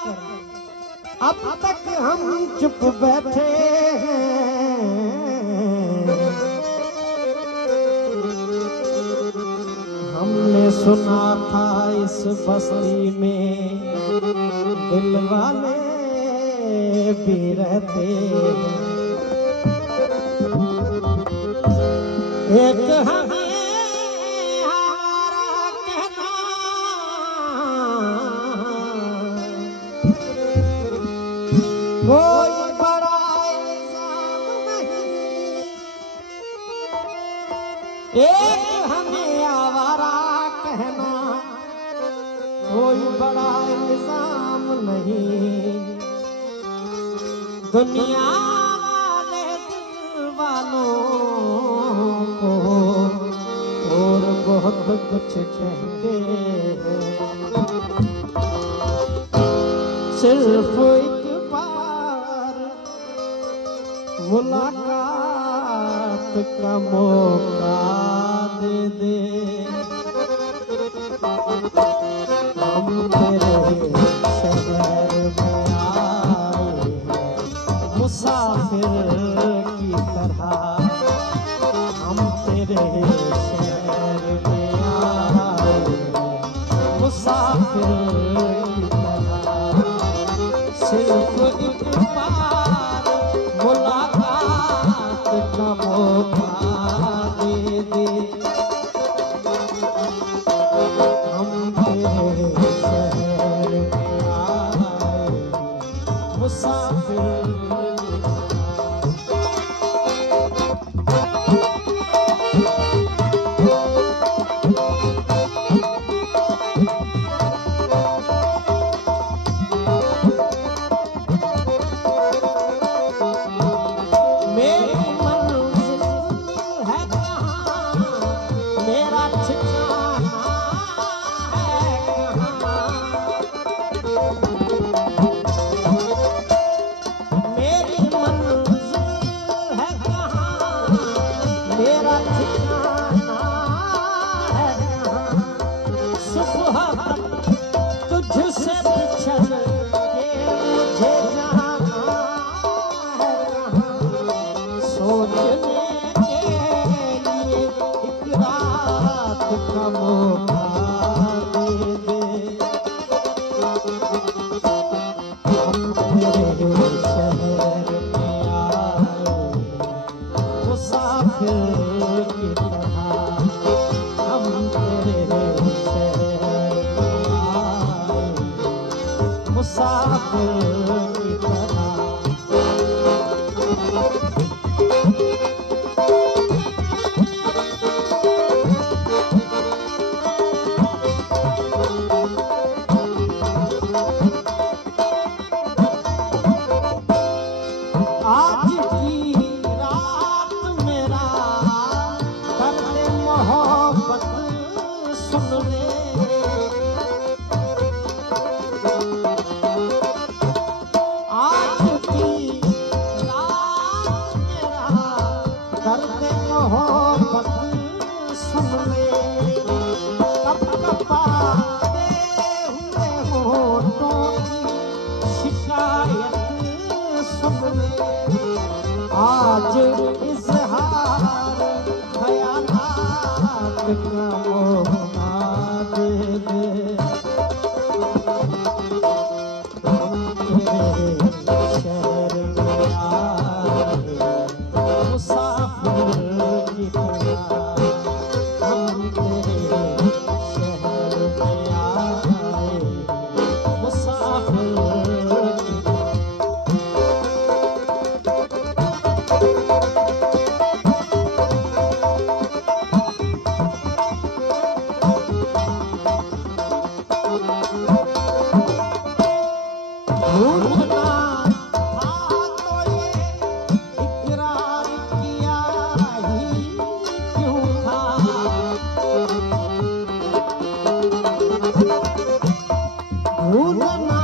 अब तक हम चुप बैठे हैं, हमने सुना था इस बस्ती में दिल वाले भी रहते हैं। एक हमें हमारा कहना, कोई बड़ा इल्जाम नहीं। एक हमें आवारा कहना, कोई बड़ा इल्जाम नहीं। दुनिया वाले दिल वालों को और बहुत कुछ कहते हैं। सिर्फ एक बार मुलाकात का मौका दे दे, हम तेरे शहर में आए हैं मुसाफिर की तरह। हम तेरे शहर में आए हैं मुसाफिर की तरह। सिर्फ एक बार मुलाकात का मौका दे दे, हम तेरे शहर में आए मुसाफिर। तुझसे बिछड़ के मुझे जाना है, सोचने के लिए एक रात का मौका दे दे। हम तेरे शहर में आए मुसाफिर की तरह। हम तेरे मुसाफिर की तरह। आज की रात मेरा दर्द मोहब्बत सुन ले। दर्द मोहब्बत सुन ले, कपकपाते हुए होठों की शिकायत सुन ले। आज इज़हार ख़यालात का मौका दे दे, हम तेरे शहर में आए मुसाफिर की तरह। हम तेरे शहर में आए मुसाफिर की तरह। भूलना था तो ये इकरार किया ही क्यों था। भूलना